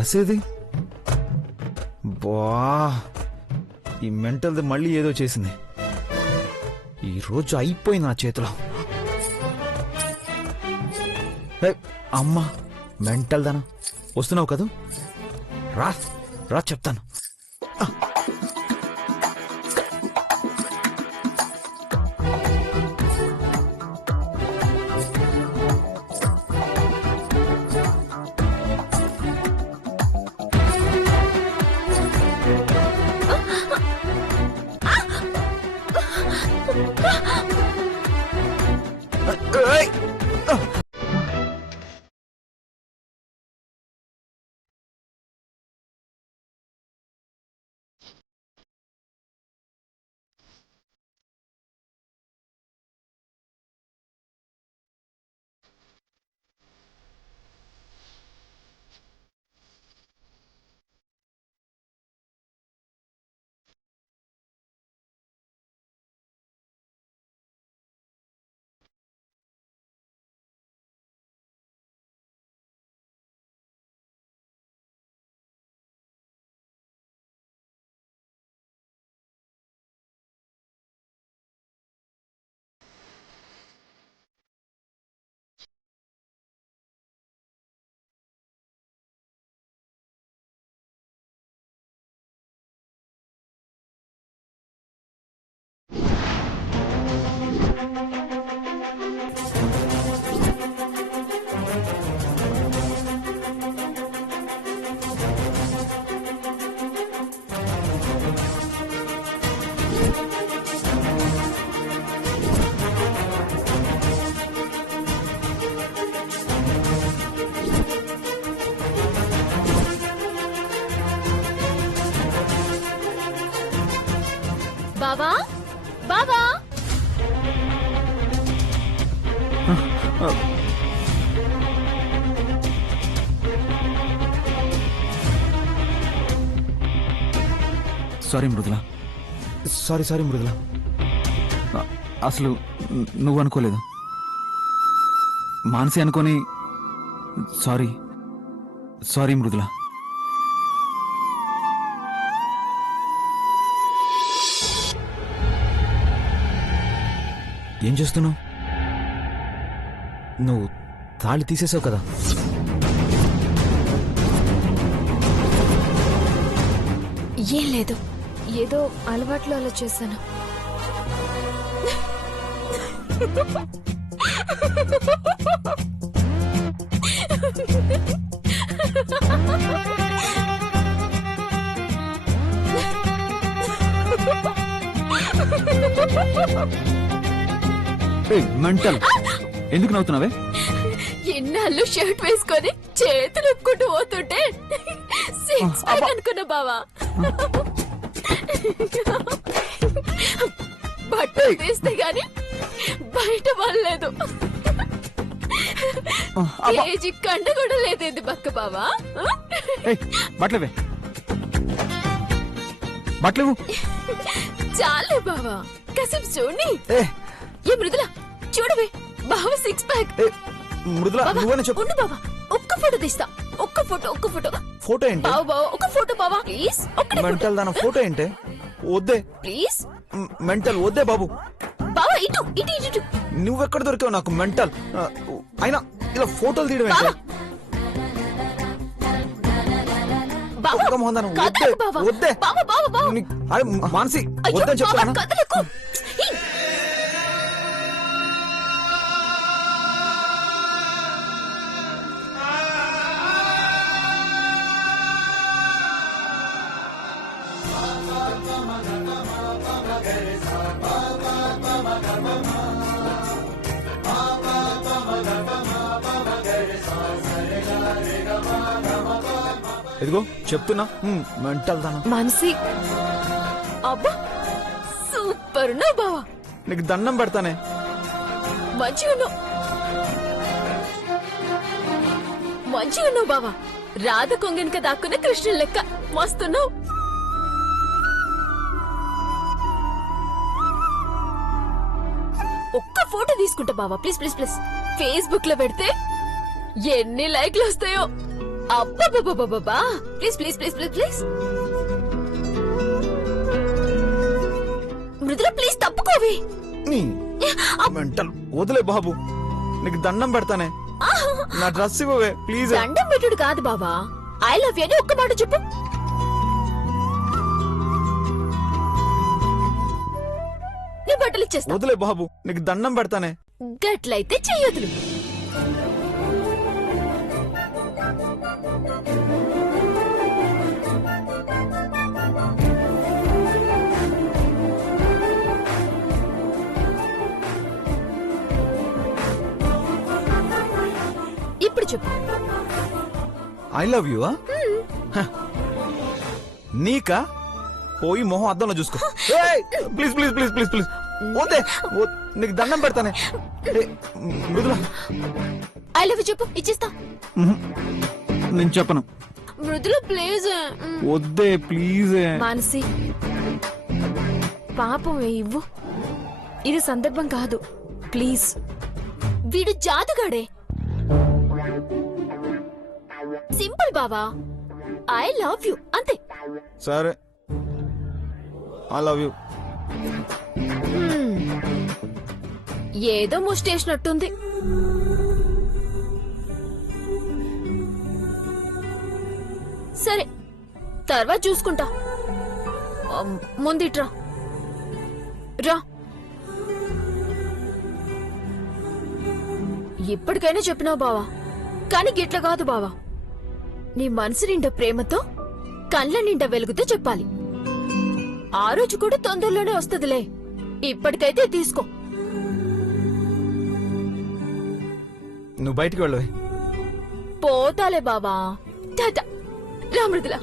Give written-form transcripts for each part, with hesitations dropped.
Dress ఏది? బా, ఈ మెంటల్ది మళ్ళీ ఏదో చేసింది. ఈ రోజు అయిపోయింది నా చేతిలో. అమ్మా, మెంటల్ దానా, వస్తున్నావు కదూ? రా రా చెప్తాను. బావా, బావా, సారీ మృదుల, సారీ మృదుల, అసలు నువ్వు అనుకోలేదు, మానసి అనుకోని. సారీ మృదుల. ఏం చేస్తున్నావు? నువ్వు తాళి తీసేసావు కదా? ఏం లేదు, ఏదో అలవాట్లో అలా చేశాను. మెంటల్, ఎందుకు నవ్వుతున్నావే? ఎన్నాళ్ళు షర్ట్ వేసుకొని చేతులు ఒప్పుకుంటూ పోతుంటే సిక్స్ ప్యాక్ అనుకున్నా బావా. బట్టలు తీస్తే గాని బయట పడలేదు. కేజీ కండ కూడా లేదేంది బక్క బావా. బట్టలేవే, చాలే బావా, కసం చూడండి. ఏ మృదుల, చూడవే బావ సిక్స్ ప్యాక్. మృదుల, నువ్వనే చెప్పు. ఉండు బావా, ఒక్క ఫోటో తీస్తా. ఒక్క ఫోటో. ఫోటో ఏంటి? బావా ఒక ఫోటో బావా ప్లీజ్. మెంటల్ దాని ఫోటో ఏంటి? వద్దే ప్లీజ్. మెంటల్ వద్దే బాబు. బావా ఇటు. నువ్వెక్కడ దొరికావు నాకు మెంటల్? అయినా ఇలా ఫోటోలు తీయడం ఏంటి? వద్దే. అరే మానసి, వద్దని చెప్తాను. ఇదిగో చెప్తున్నా, మెంటల్ దానా. మానసి, అబ్బా సూపర్ ఉన్నావు బావా. నీకు దండం పెడతానే. మంచిగా ఉన్నావు బావా. రాధ కొంగెనక దాక్కున్న కృష్ణుని లెక్క మస్తున్నావు. ఒక్క ఫోటో తీసుకుంటా బావా ప్లీజ్. ఫేస్బుక్ లో పెడితే ఎన్ని లైక్లు వస్తాయో. అబ్బబ్బబ్బబ్బబ్బా please please please please please Mrudula please తప్పుకోవి. నీ మెంటల్ వదిలే బాబు, నీకు దండం పెడతానే. నా డ్రెస్ ఇవ్వవే ప్లీజ్. దండం పెట్టుడు కాదు బావా, ఐ లవ్ యూ అని ఒక్క మాట చెప్పు. నీ బట్టలు ఇచ్చేస్తా. వదిలే బాబు, నీకు దండం పెడతానే. గట్లయితే చెయ్యొద్దు. ఇప్పుడు చెప్పు. I love you. నీకా? పోయి మొహం అద్దంలో చూసుకో. Please please please please please వద్దే, నీకు దండం పెడతానే. మృదుల ఐ లవ్ యూ చెప్పు, ఇచ్చేస్తా. నేను చెప్పను. మృదుల ప్లీజ్. వద్దే ప్లీజ్. మానసి పాపం ఇవ్వు, ఇది సందర్భం కాదు ప్లీజ్. వీడు జాదుగాడే. సింపుల్ బావా, ఐ లవ్ యూ అంతే. సరే ఐ లవ్ యూ. ఏదో ముష్టేసినట్టుంది. సరే తర్వాత చూసుకుంటా. ముందిట్రా రా. ఇప్పటికైనా చెప్పినావు బావా, కానీ గిట్ల కాదు బావా. నీ మనసు నిండా ప్రేమతో, కళ్ళ నిండా వెలుగుతో చెప్పాలి. ఆ రోజు కూడా తొందరలోనే వస్తదిలే. ఇప్పటికైతే తీసుకో. నువ్వు బయటికి వెళ్ళవే. పోతాలే బావా. టాటా. రా మృదుల.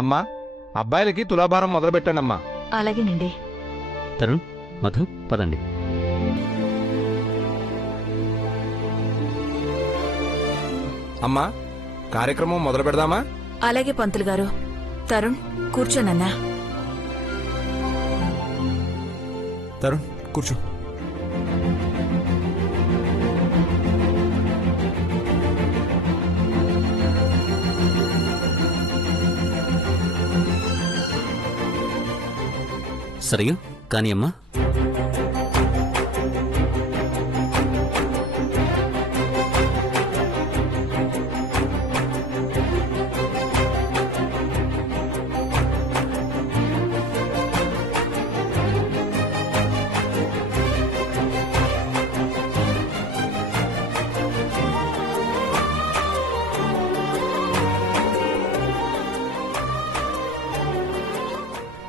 అమ్మా, అబ్బాయిలకి తులాభారం మొదలు పెట్టండమ్మా. అలాగేనండి. తరుణ్, మధు, పదండి. అమ్మా, కార్యక్రమం మొదలు పెడదామా? అలాగే పంతులు గారు. తరుణ్ కూర్చోనన్నా. తరుణ్ కూర్చో. సరియు కానీ అమ్మా.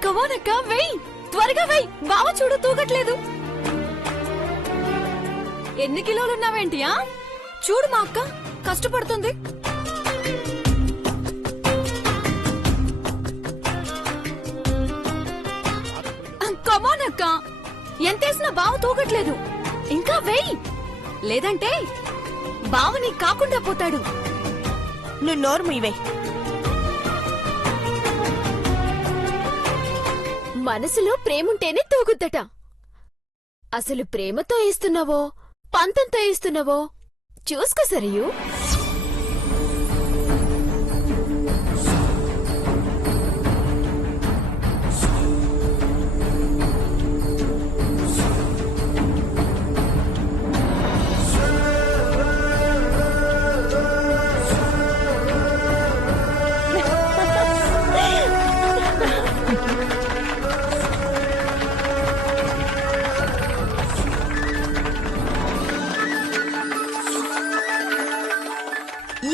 కమోనక్క వెయ్, త్వరగా వెయ్. బావ చూడు తూగట్లేదు. ఎన్ని కిలోలున్నావేంటి? చూడు మా అక్క కష్టపడుతుంది. కమోనక్క, ఎంతేసినా బావ తూగట్లేదు. ఇంకా వెయ్, లేదంటే బావని కాకుండా పోతాడు. నువ్వు నోరు మీవే. మనసులో ప్రేముంటేనే తూగుద్దట. అసలు ప్రేమతో ఇస్తున్నావో పంతంతో ఇస్తున్నావో చూసుకో సరియు.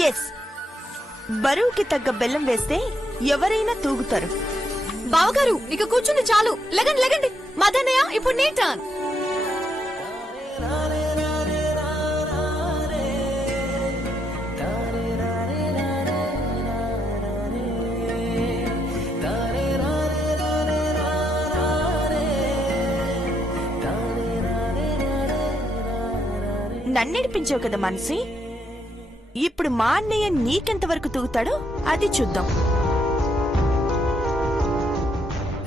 ఎస్, బరువుకి తగ్గ బెల్లం వేస్తే ఎవరైనా తూగుతారు. బావగారు ఇక కూర్చుని చాలు. లెగండి లెగండి. మదనయ్య ఇప్పుడు నీ టర్న్. నన్నేడిపించావు కదా మనసి. ఇప్పుడు మా అన్నయ్య నీకెంతవరకు తూగుతాడో అది చూద్దాం.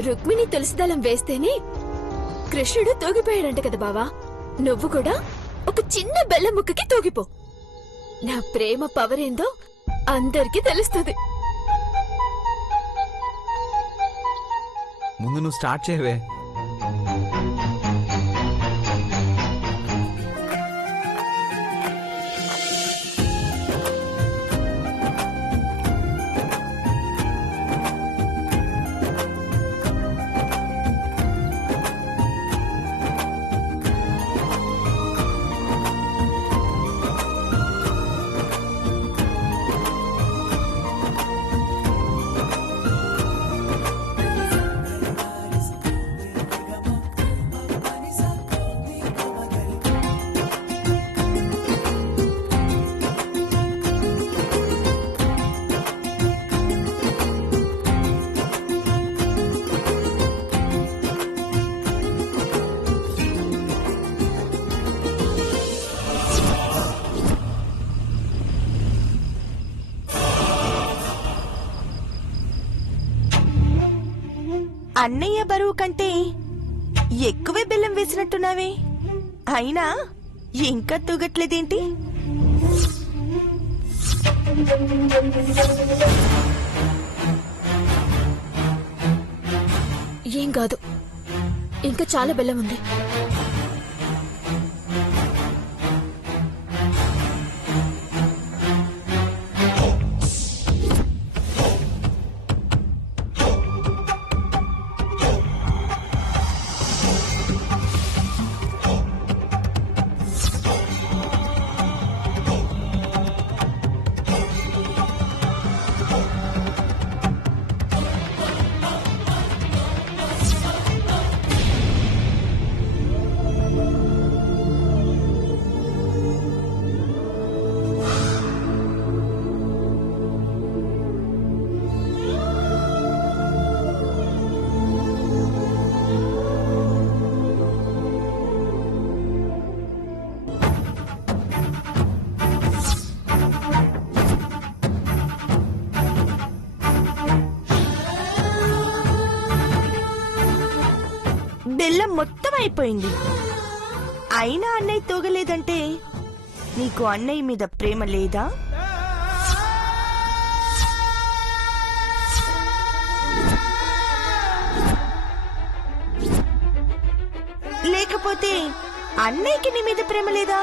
రుక్మిణి తులసిదళం వేస్తేనే కృష్ణుడు తూగిపోయాడంట కదా బావా. నువ్వు కూడా ఒక చిన్న బెల్లం ముక్కకి తూగిపో. నా ప్రేమ పవరేందో అందరికీ తెలుస్తుంది. ముందు నువ్వు స్టార్ట్ చేయవే. అన్నయ్య బరువు కంటే ఎక్కువే బెల్లం వేసినట్టున్నావే. అయినా ఇంకా తూగట్లేదేంటి? ఏం కాదు, ఇంకా చాలా బెల్లం ఉంది. బెల్లం మొత్తం అయిపోయింది. అయినా అన్నయ్య తూగలేదంటే నీకు అన్నయ్య మీద ప్రేమ లేదా? లేకపోతే అన్నయ్యకి నీ మీద ప్రేమ లేదా?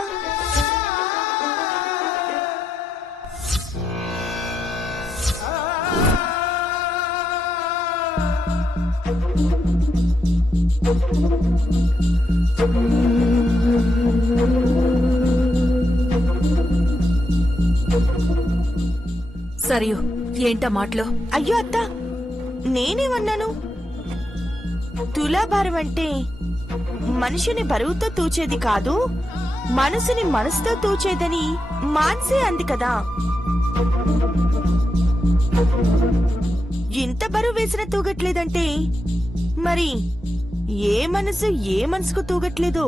సరియు ఏంటా మాటలు? అయ్యో అత్త, నేనేమన్నాను? తులాభారం అంటే మనిషిని బరువుతో తూచేది కాదు, మనసుని మనసుతో తూచేదని మాన్సే అంది కదా. ఇంత బరువు వేసిన తూగట్లేదంటే మరి ఏ మనసుకు తూగట్లేదో.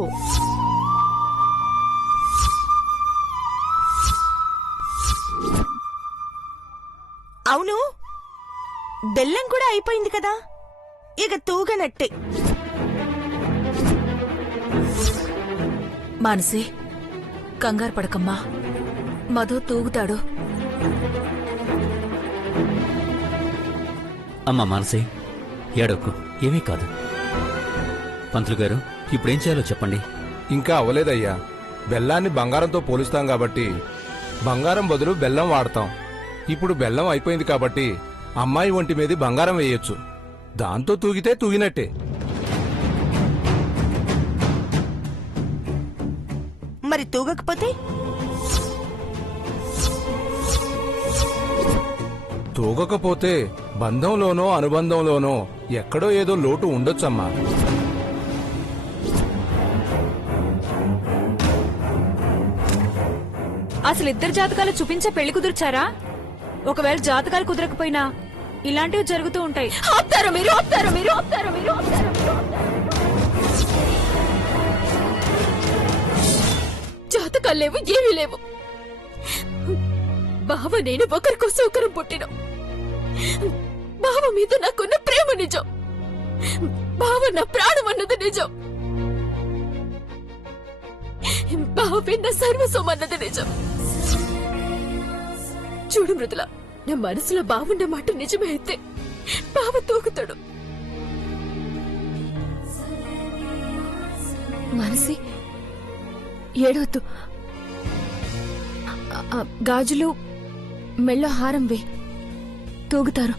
అవును, బెల్లం కూడా అయిపోయింది కదా, ఇక తూగనట్టే. మానసి కంగారు పడకమ్మా, మధు తూగుతాడు. అమ్మా మానసి ఏడొక్కు, ఏమీ కాదు. పంతులు గారు ఇప్పుడేం చేయాలో చెప్పండి. ఇంకా అవ్వలేదయ్యా. బెల్లాన్ని బంగారంతో పోలుస్తాం కాబట్టి బంగారం బదులు బెల్లం వాడతాం. ఇప్పుడు బెల్లం అయిపోయింది కాబట్టి అమ్మాయి ఒంటి మీద బంగారం వేయొచ్చు. దాంతో తూగితే తూగినట్టే. మరి తూగకపోతే? తూగకపోతే బంధంలోనో అనుబంధంలోనో ఎక్కడో ఏదో లోటు ఉండొచ్చమ్మా. అసలు ఇద్దరు జాతకాలు చూపించే పెళ్లి కుదుర్చారా? ఒకవేళ జాతకాలు కుదరకపోయినా ఇలాంటివి జరుగుతూ ఉంటాయి. ఆపుతారా మీరు? ఆపుతారా మీరు? ఆపుతారా మీరు? ఆపుతారా మీరు? జాతకాలు లేవు, ఏమీ లేవు. బావ నేను ఒకరికోసం ఒకరు పుట్టినాం. బావ మీద నాకున్న ప్రేమ నిజం. బావ నా ప్రాణం అన్నది నిజం. బావే నా సర్వస్వం అన్నది నిజం. చూడు మృదుల, నా మనసులో బావున్న మాట నిజమే అయితే బావ తూగుతాడు. మనసి ఏడవద్దు. గాజులు మెళ్ళో హారం వే, తూగుతారు.